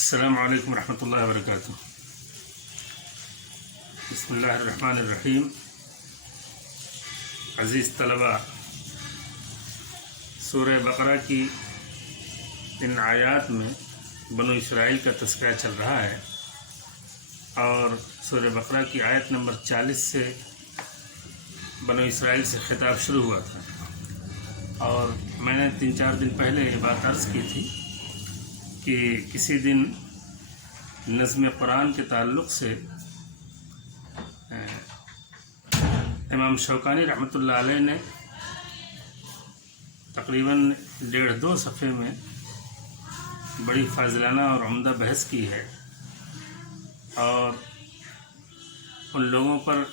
السلام علیکم ورحمۃ اللہ وبرکاتہ۔ بسم اللہ الرحمن الرحیم۔ عزیز طلباء، سورہ بقرہ کی ان آیات میں بنو اسرائیل کا تذکرہ چل رہا ہے، اور سورہ بقرہ کی آیت نمبر 40 سے بنو اسرائیل سے خطاب شروع ہوا تھا، اور میں نے 3-4 دن پہلے یہ بات عرض کی تھی کہ کسی دن نظم قرآن کے تعلق سے امام شوکانی رحمۃ اللہ علیہ نے تقریباً 1.5-2 صفحے میں بڑی فاضلانہ اور عمدہ بحث کی ہے، اور ان لوگوں پر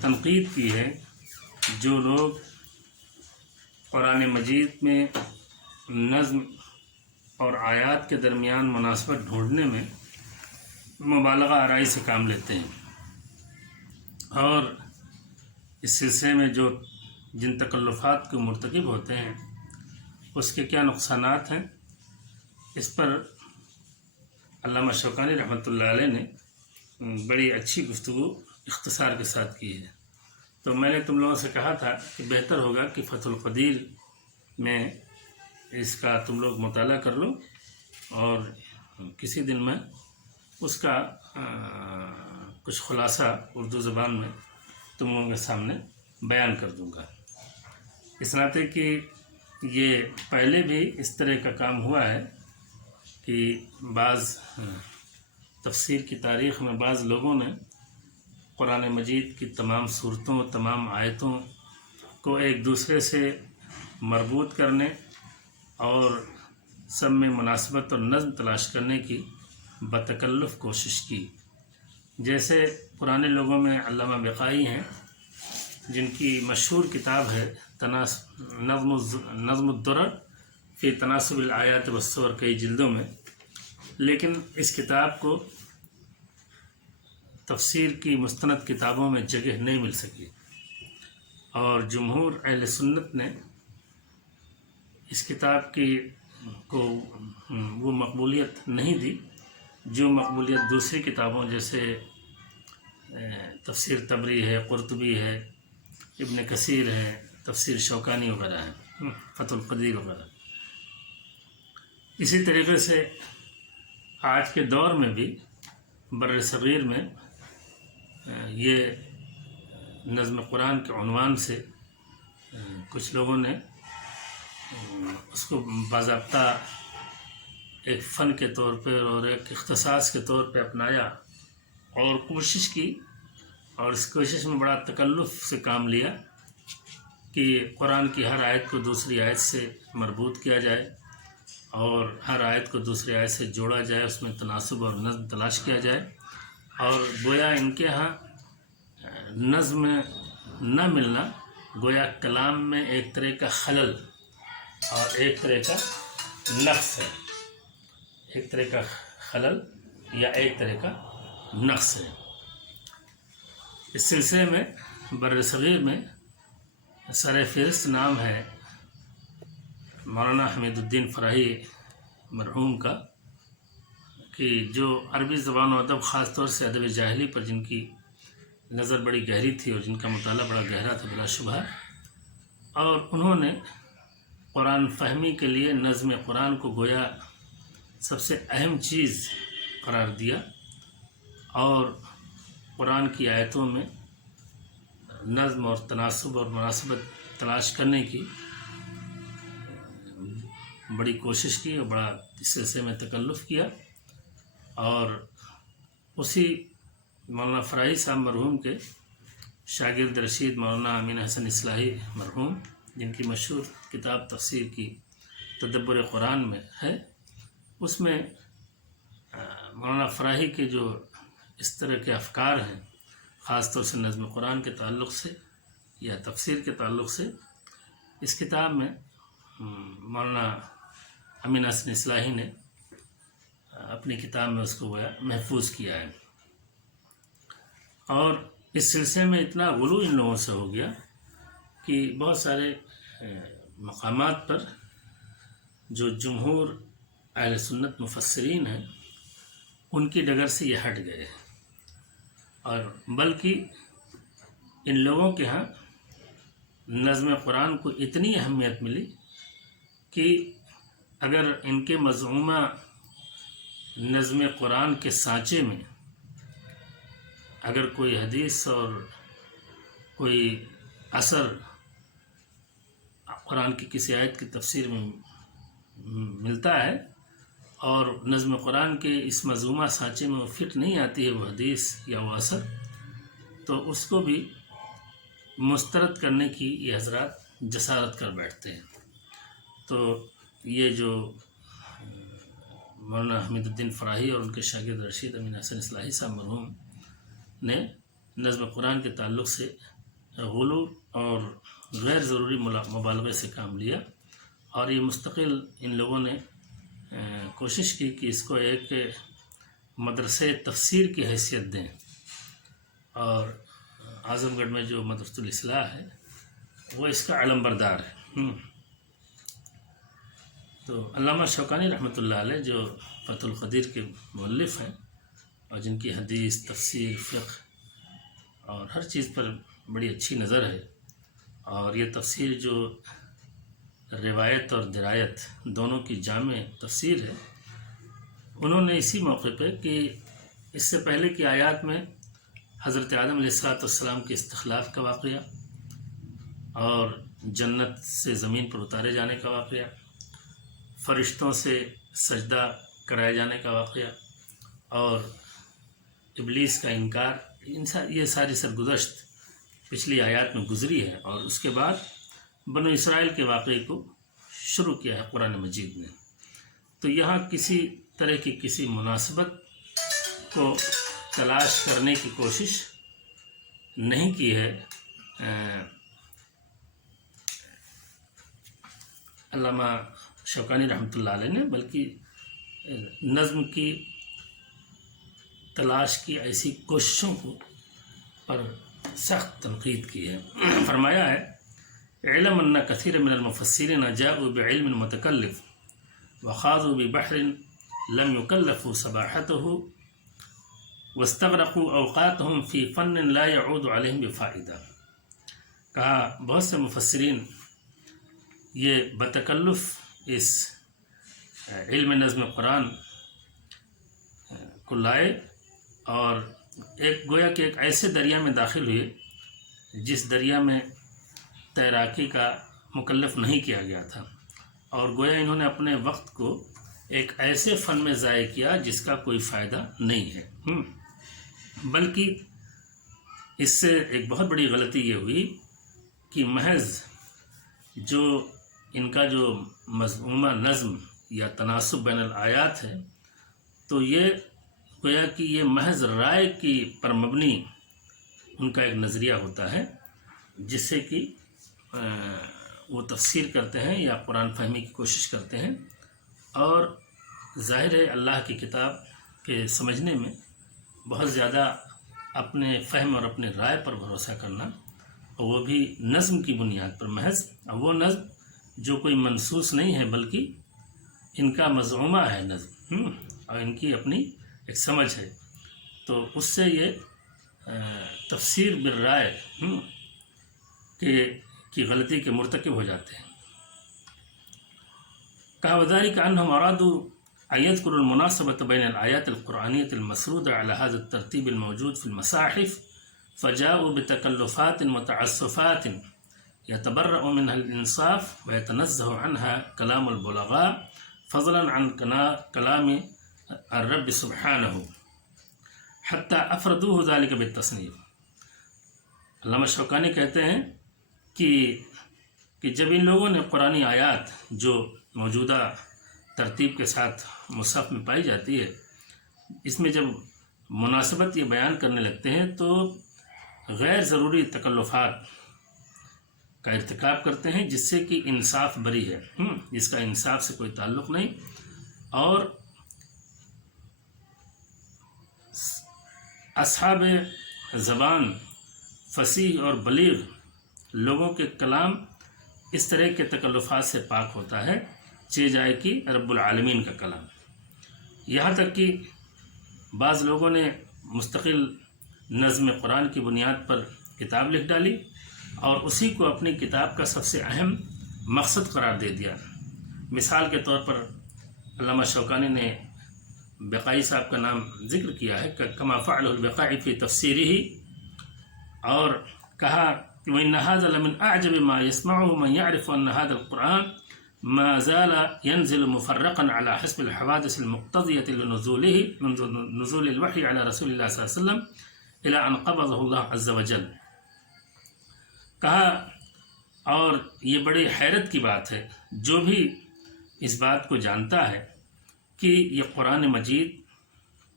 تنقید کی ہے جو لوگ قرآن مجید میں نظم اور آیات کے درمیان مناسبت ڈھونڈنے میں مبالغہ آرائی سے کام لیتے ہیں، اور اس سلسلے میں جن تکلفات کے مرتکب ہوتے ہیں اس کے کیا نقصانات ہیں، اس پر علامہ شوکانی رحمۃ اللہ علیہ نے بڑی اچھی گفتگو اختصار کے ساتھ کی ہے۔ تو میں نے تم لوگوں سے کہا تھا کہ بہتر ہوگا کہ فتح القدیر میں اس کا تم لوگ مطالعہ کر لو، اور کسی دن میں اس کا کچھ خلاصہ اردو زبان میں تم لوگوں کے سامنے بیان کر دوں گا، اس ناطے کہ یہ پہلے بھی اس طرح کا کام ہوا ہے کہ بعض تفسیر کی تاریخ میں بعض لوگوں نے قرآن مجید کی تمام صورتوں، تمام آیتوں کو ایک دوسرے سے مربوط کرنے اور سب میں مناسبت اور نظم تلاش کرنے کی بتکلف کوشش کی۔ جیسے پرانے لوگوں میں علامہ بقائی ہیں، جن کی مشہور کتاب ہے نظم الدرر فی تناسب الآیات والسور، کئی جلدوں میں، لیکن اس کتاب کو تفسیر کی مستند کتابوں میں جگہ نہیں مل سکی، اور جمہور اہل سنت نے اس کتاب کو وہ مقبولیت نہیں دی جو مقبولیت دوسری کتابوں جیسے تفسیر طبری ہے، قرطبی ہے، ابن کثیر ہے، تفسیر شوکانی وغیرہ ہے، فتح القدیر وغیرہ۔ اسی طریقے سے آج کے دور میں بھی بر صغیر میں یہ نظم قرآن کے عنوان سے کچھ لوگوں نے اس کو باضابطہ ایک فن کے طور پر اور ایک اختصاص کے طور پہ اپنایا، اور کوشش کی، اور اس کوشش میں بڑا تکلف سے کام لیا کہ قرآن کی ہر آیت کو دوسری آیت سے مربوط کیا جائے، اور ہر آیت کو دوسری آیت سے جوڑا جائے، اس میں تناسب اور نظم تلاش کیا جائے، اور گویا ان کے ہاں نظم نہ ملنا گویا کلام میں ایک طرح کا خلل اور ایک طرح کا نقص ہے، ایک طرح کا خلل یا ایک طرح کا نقص ہے۔ اس سلسلے میں بر صغیر میں سر فہرست نام ہے مولانا حمید الدین فراہی مرحوم کا، کہ جو عربی زبان و ادب، خاص طور سے ادب جاہلی پر جن کی نظر بڑی گہری تھی اور جن کا مطالعہ بڑا گہرا تھا بلا شبہ، اور انہوں نے قرآن فہمی کے لیے نظم قرآن کو گویا سب سے اہم چیز قرار دیا، اور قرآن کی آیتوں میں نظم اور تناسب اور مناسبت تلاش کرنے کی بڑی کوشش کی اور بڑا اس سلسلے میں تکلف کیا، اور اسی مولانا فراہی صاحب مرحوم کے شاگرد رشید مولانا امین حسن اصلاحی مرحوم، جن کی مشہور کتاب تفسیر کی تدبر قرآن میں ہے، اس میں مولانا فراہی کے جو اس طرح کے افکار ہیں، خاص طور سے نظم قرآن کے تعلق سے یا تفسیر کے تعلق سے، اس کتاب میں مولانا امین حسن اصلاحی نے اپنی کتاب میں اس کو محفوظ کیا ہے۔ اور اس سلسلے میں اتنا غلو ان لوگوں سے ہو گیا کہ بہت سارے مقامات پر جو جمہور اہل سنت مفسرین ہیں ان کی ڈگر سے یہ ہٹ گئے، اور بلکہ ان لوگوں کے ہاں نظم قرآن کو اتنی اہمیت ملی کہ اگر ان کے مزعومہ نظم قرآن کے سانچے میں اگر کوئی حدیث اور کوئی اثر قرآن کی کسی آیت کی تفسیر میں ملتا ہے اور نظم قرآن کے اس مضمومہ سانچے میں وہ فٹ نہیں آتی ہے وہ حدیث یا وہ اثر، تو اس کو بھی مسترد کرنے کی یہ حضرات جسارت کر بیٹھتے ہیں۔ تو یہ جو مولانا حمید الدین فراہی اور ان کے شاگرد رشید امین حسن اصلاحی صاحب مرحوم نے نظم قرآن کے تعلق سے غلو اور غیر ضروری مبالغے سے کام لیا، اور یہ مستقل ان لوگوں نے کوشش کی کہ اس کو ایک مدرسہ تفسیر کی حیثیت دیں، اور اعظم گڑھ میں جو مدرسۃ الاصلاح ہے وہ اس کا علم بردار ہے۔ تو علامہ شوکانی رحمۃ اللہ علیہ جو فتح القدیر کے مؤلف ہیں اور جن کی حدیث، تفسیر، فقہ اور ہر چیز پر بڑی اچھی نظر ہے، اور یہ تفسیر جو روایت اور درایت دونوں کی جامع تفسیر ہے، انہوں نے اسی موقع پہ کہ اس سے پہلے کی آیات میں حضرت آدم علیہ السلام کے استخلاف کا واقعہ اور جنت سے زمین پر اتارے جانے کا واقعہ، فرشتوں سے سجدہ کرائے جانے کا واقعہ اور ابلیس کا انکار، یہ ساری سرگزشت پچھلی آیات میں گزری ہے، اور اس کے بعد بنو اسرائیل کے واقعے کو شروع کیا ہے قرآن مجید نے۔ تو یہاں کسی طرح کی کسی مناسبت کو تلاش کرنے کی کوشش نہیں کی ہے علامہ شوکانی رحمۃ اللہ علیہ نے، بلکہ نظم کی تلاش کی ایسی کوششوں کو پر سخت تنقید کی ہے۔ فرمایا ہے اعلم ان کثیر من المفسرین جاءوا بعلم متکلف وخاضوا ببحر لم يكلفوا سباحته واستغرقوا اوقاتهم في فن لا يعود عليهم بفائدہ۔ کہا بہت سے مفسرین یہ بتکلف اس علم نظم قرآن کو لائے اور گویا کہ ایک ایسے دریا میں داخل ہوئے جس دریا میں تیراکی کا مکلف نہیں کیا گیا تھا، اور گویا انہوں نے اپنے وقت کو ایک ایسے فن میں ضائع کیا جس کا کوئی فائدہ نہیں ہے۔ بلکہ اس سے ایک بہت بڑی غلطی یہ ہوئی کہ محض جو ان کا جو مضمومہ نظم یا تناسب بین الآیات ہے، تو یہ گویا کہ یہ محض رائے کی پر مبنی ان کا ایک نظریہ ہوتا ہے، جس سے کہ وہ تفسیر کرتے ہیں یا قرآن فہمی کی کوشش کرتے ہیں، اور ظاہر ہے اللہ کی کتاب کے سمجھنے میں بہت زیادہ اپنے فہم اور اپنے رائے پر بھروسہ کرنا، اور وہ بھی نظم کی بنیاد پر محض، اور وہ نظم جو کوئی منصوص نہیں ہے بلکہ ان کا مزعومہ ہے نظم، اور ان کی اپنی ایک سمجھ ہے، تو اس سے یہ تفسیر بالرائے کی غلطی کے مرتکب ہو جاتے ہیں۔ کہا وذلك انهم ارادوا ان يذكروا المناسبة بين الآيات القرآنية المسرودة على هذا الترتيب الموجود في المصاحف، فجاءوا بتكلفات وتعسفات يتبرأ منها الإنصاف ويتنزه عنها كلام البلغاء فضلا عن كلام الرب سبحانه حتى افردوه ذلك بالتصنیف۔ علامہ شوکانی کہتے ہیں کہ جب ان لوگوں نے قرآنی آیات جو موجودہ ترتیب کے ساتھ مصحف میں پائی جاتی ہے، اس میں جب مناسبت یہ بیان کرنے لگتے ہیں تو غیر ضروری تکلفات کا ارتکاب کرتے ہیں، جس سے کہ انصاف بری ہے، جس کا انصاف سے کوئی تعلق نہیں، اور اصحاب زبان فصیح اور بلیغ لوگوں کے کلام اس طرح کے تکلفات سے پاک ہوتا ہے، چے جائے کہ رب العالمین کا کلام. یہاں تک کہ بعض لوگوں نے مستقل نظم قرآن کی بنیاد پر کتاب لکھ ڈالی اور اسی کو اپنی کتاب کا سب سے اہم مقصد قرار دے دیا. مثال کے طور پر علامہ شوکانی نے بقائی صاحب کا نام ذکر کیا ہے کہ کما فعل البقائی فی تفسیرہ، اور کہا کہ وَإِنَّ هَذَا لَمِنْ أَعْجَبِ مَا يَسْمَعُهُ مَنْ يَعْرِفُ أَنَّ هَذَا الْقُرْآنَ مَا زَالَ يَنْزِلُ مُفَرَّقًا عَلَى حَسْبِ الْحَوَادِثِ الْمُقْتَضِيَةِ لِنُزُولِهِ مِنْ نُزُولِ الْوَحْيِ عَلَى رَسُولِ اللَّهِ صلی اللہ علیہ وسلم إِلَىٰ أَنْ قَبَضَهُ اللَّهُ عَزَّ وَجَلَّ. کہا اور یہ بڑی حیرت کی بات ہے جو بھی اس بات کو جانتا ہے کہ یہ قرآن مجید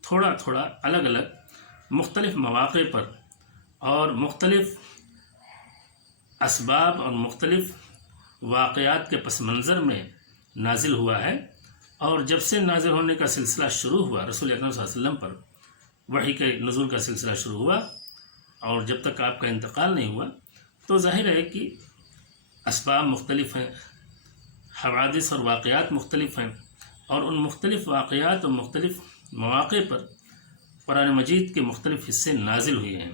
تھوڑا تھوڑا الگ الگ مختلف مواقع پر اور مختلف اسباب اور مختلف واقعات کے پس منظر میں نازل ہوا ہے، اور جب سے نازل ہونے کا سلسلہ شروع ہوا رسول اکرم صلی اللہ علیہ وسلم پر وحی کے نزول کا سلسلہ شروع ہوا اور جب تک آپ کا انتقال نہیں ہوا، تو ظاہر ہے کہ اسباب مختلف ہیں، حوادث اور واقعات مختلف ہیں، اور ان مختلف واقعات اور مختلف مواقع پر قرآن مجید کے مختلف حصے نازل ہوئے ہیں.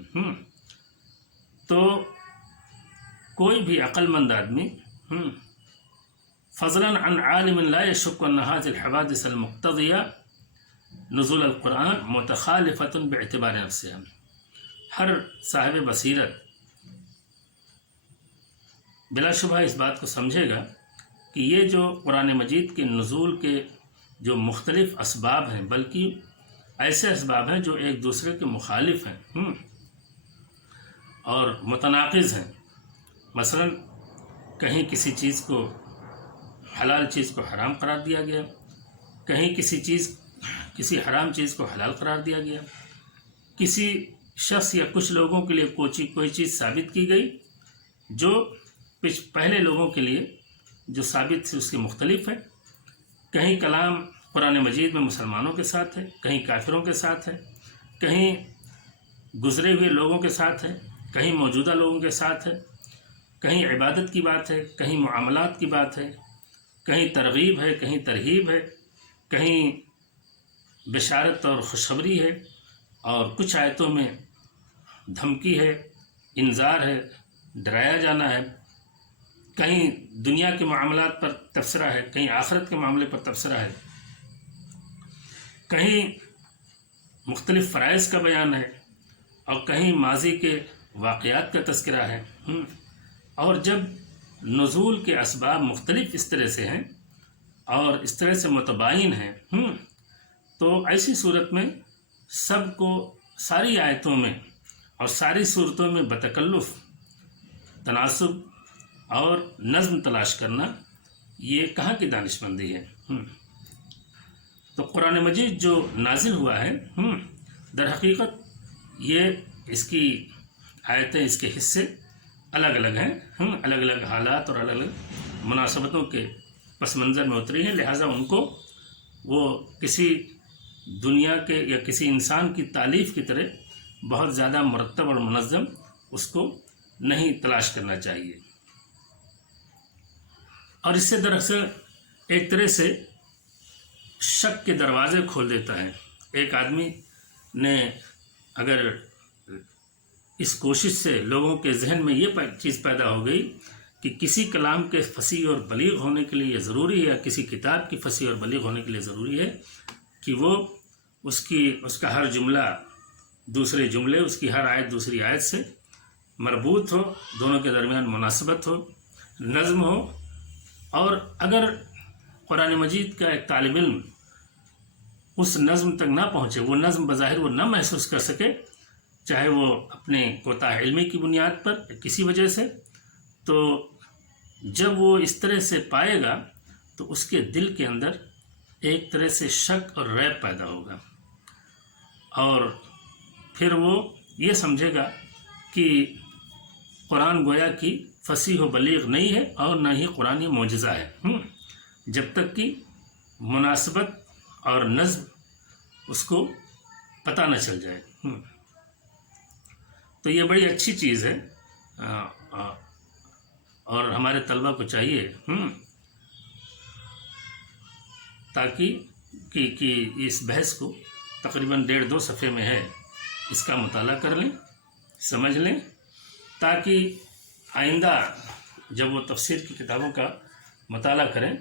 تو کوئی بھی عقل مند آدمی فضلا عن عالم لا يشك ان هذه الحوادث المقتضية نزول القرآن متخالفة باعتبار نفسها، ہر صاحب بصیرت بلا شبہ اس بات کو سمجھے گا کہ یہ جو قرآن مجید کے نزول کے جو مختلف اسباب ہیں، بلکہ ایسے اسباب ہیں جو ایک دوسرے کے مخالف ہیں اور متناقض ہیں. مثلا کہیں کسی چیز کو حلال چیز کو حرام قرار دیا گیا، کہیں کسی حرام چیز کو حلال قرار دیا گیا، کسی شخص یا کچھ لوگوں کے لیے کوئی چیز ثابت کی گئی جو پہلے لوگوں کے لیے جو ثابت تھی اس کے مختلف ہے. کہیں کلام قرآن مجید میں مسلمانوں کے ساتھ ہے، کہیں کافروں کے ساتھ ہے، کہیں گزرے ہوئے لوگوں کے ساتھ ہے، کہیں موجودہ لوگوں کے ساتھ ہے، کہیں عبادت کی بات ہے، کہیں معاملات کی بات ہے، کہیں ترغیب ہے، کہیں ترہیب ہے، کہیں بشارت اور خوشخبری ہے، اور کچھ آیتوں میں دھمکی ہے، انذار ہے، ڈرایا جانا ہے، کہیں دنیا کے معاملات پر تبصرہ ہے، کہیں آخرت کے معاملے پر تبصرہ ہے، کہیں مختلف فرائض کا بیان ہے، اور کہیں ماضی کے واقعات کا تذکرہ ہے. اور جب نزول کے اسباب مختلف اس طرح سے ہیں اور اس طرح سے متباین ہیں تو ایسی صورت میں سب کو ساری آیتوں میں اور ساری صورتوں میں بتکلف تناسب اور نظم تلاش کرنا یہ کہاں کی دانش مندی ہے. تو قرآن مجید جو نازل ہوا ہے در حقیقت یہ اس کی آیتیں، اس کے حصے الگ الگ ہیں، الگ الگ حالات اور الگ الگ مناسبتوں کے پس منظر میں اتری ہیں، لہٰذا ان کو وہ کسی دنیا کے یا کسی انسان کی تالیف کی طرح بہت زیادہ مرتب اور منظم اس کو نہیں تلاش کرنا چاہیے. اور اس سے دراصل ایک طرح سے شک کے دروازے کھول دیتا ہے. ایک آدمی نے اگر اس کوشش سے لوگوں کے ذہن میں یہ چیز پیدا ہو گئی کہ کسی کلام کے فصیح اور بلیغ ہونے کے لیے یہ ضروری ہے، یا کسی کتاب کی فصیح اور بلیغ ہونے کے لیے ضروری ہے کہ وہ اس کا ہر جملہ دوسرے جملے، اس کی ہر آیت دوسری آیت سے مربوط ہو، دونوں کے درمیان مناسبت ہو، نظم ہو. اور اگر قرآن مجید کا ایک طالب علم اس نظم تک نہ پہنچے، وہ نظم بظاہر وہ نہ محسوس کر سکے، چاہے وہ اپنے کوتاہ علمی کی بنیاد پر کسی وجہ سے، تو جب وہ اس طرح سے پائے گا تو اس کے دل کے اندر ایک طرح سے شک اور ریب پیدا ہوگا، اور پھر وہ یہ سمجھے گا کہ قرآن گویا کی فصیح و بلیغ نہیں ہے اور نہ ہی قرآن معجزہ ہے، جب تک کہ مناسبت اور نظم اس کو پتہ نہ چل جائے. تو یہ بڑی اچھی چیز ہے، اور ہمارے طلبہ کو چاہیے تاکہ کہ اس بحث کو تقریباً 1.5-2 صفحے میں ہے، اس کا مطالعہ کر لیں، سمجھ لیں، تاکہ آئندہ جب وہ تفسیر کی کتابوں کا مطالعہ کریں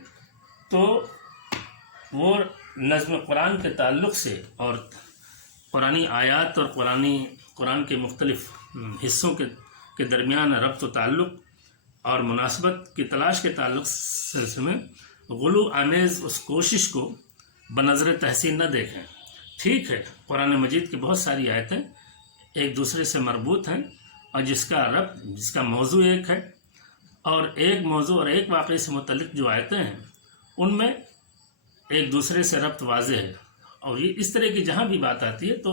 تو وہ نظم قرآن کے تعلق سے اور قرآنی آیات اور قرآن کے مختلف حصوں کے درمیان ربط و تعلق اور مناسبت کی تلاش کے تعلق سے میں غلو آمیز اس کوشش کو بنظر تحسین نہ دیکھیں۔ ٹھیک ہے، قرآن مجید کی بہت ساری آیتیں ایک دوسرے سے مربوط ہیں اور جس کا موضوع ایک ہے، اور ایک موضوع اور ایک واقعے سے متعلق جو آیتیں ہیں ان میں ایک دوسرے سے ربط واضح ہے، اور یہ اس طرح کی جہاں بھی بات آتی ہے تو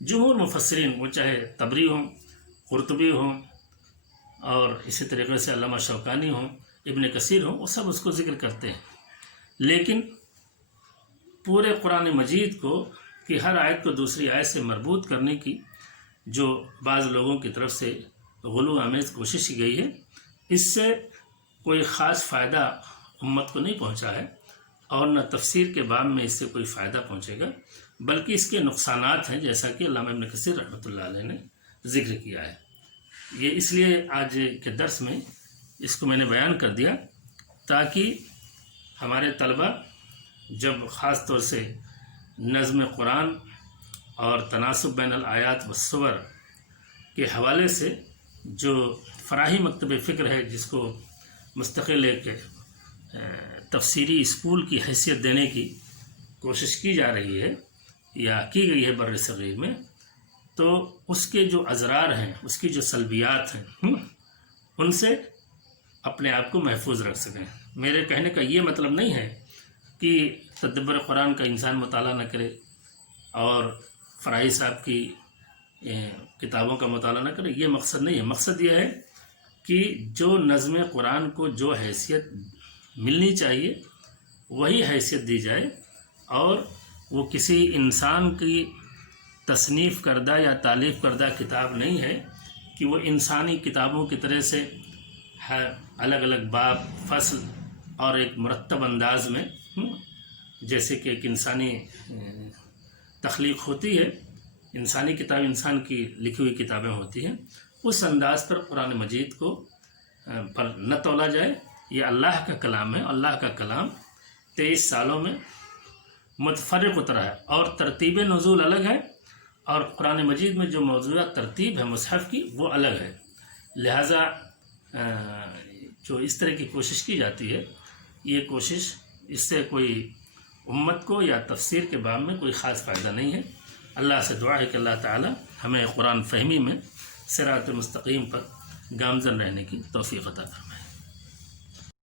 جمہور مفسرین، وہ چاہے طبری ہوں، قرطبی ہوں، اور اسی طریقے سے علامہ شوکانی ہوں، ابن کثیر ہوں، وہ سب اس کو ذکر کرتے ہیں، لیکن پورے قرآن مجید کو کہ ہر آیت کو دوسری آیت سے مربوط کرنے کی جو بعض لوگوں کی طرف سے غلو آمیز کوشش کی گئی ہے، اس سے کوئی خاص فائدہ امت کو نہیں پہنچا ہے، اور نہ تفسیر کے باب میں اس سے کوئی فائدہ پہنچے گا، بلکہ اس کے نقصانات ہیں، جیسا کہ علامہ ابن کثیر رحمۃ اللہ علیہ نے ذکر کیا ہے۔ یہ اس لیے آج کے درس میں اس کو میں نے بیان کر دیا تاکہ ہمارے طلبہ جب خاص طور سے نظم قرآن اور تناسب بین الآیات والسور کے حوالے سے جو فراہی مکتب فکر ہے، جس کو مستقل ایک تفسیری اسکول کی حیثیت دینے کی کوشش کی جا رہی ہے یا کی گئی ہے بر صغیر میں، تو اس کے جو اضرار ہیں، اس کی جو سلبیات ہیں، ان سے اپنے آپ کو محفوظ رکھ سکیں۔ میرے کہنے کا یہ مطلب نہیں ہے کہ تدبر قرآن کا انسان مطالعہ نہ کرے اور فراہی صاحب کی کتابوں کا مطالعہ نہ کرے، یہ مقصد نہیں ہے۔ مقصد یہ ہے کہ جو نظم قرآن کو جو حیثیت ملنی چاہیے وہی حیثیت دی جائے، اور وہ کسی انسان کی تصنیف کردہ یا تالیف کردہ کتاب نہیں ہے کہ وہ انسانی کتابوں کی طرح سے ہر الگ الگ باب، فصل اور ایک مرتب انداز میں، جیسے کہ ایک انسانی تخلیق ہوتی ہے، انسانی کتاب انسان کی لکھی ہوئی کتابیں ہوتی ہیں، اس انداز پر قرآن مجید کو پر نہ تولا جائے۔ یہ اللہ کا کلام ہے، اللہ کا کلام 23 سالوں میں متفرق اترا ہے، اور ترتیب نزول الگ ہے، اور قرآن مجید میں جو موضوعہ ترتیب ہے مصحف کی وہ الگ ہے۔ لہٰذا جو اس طرح کی کوشش کی جاتی ہے، یہ کوشش، اس سے کوئی امت کو یا تفسیر کے باب میں کوئی خاص فائدہ نہیں ہے۔ اللہ سے دعا ہے کہ اللہ تعالی ہمیں قرآن فہمی میں صراط مستقیم پر گامزن رہنے کی توفیق عطا فرمائے۔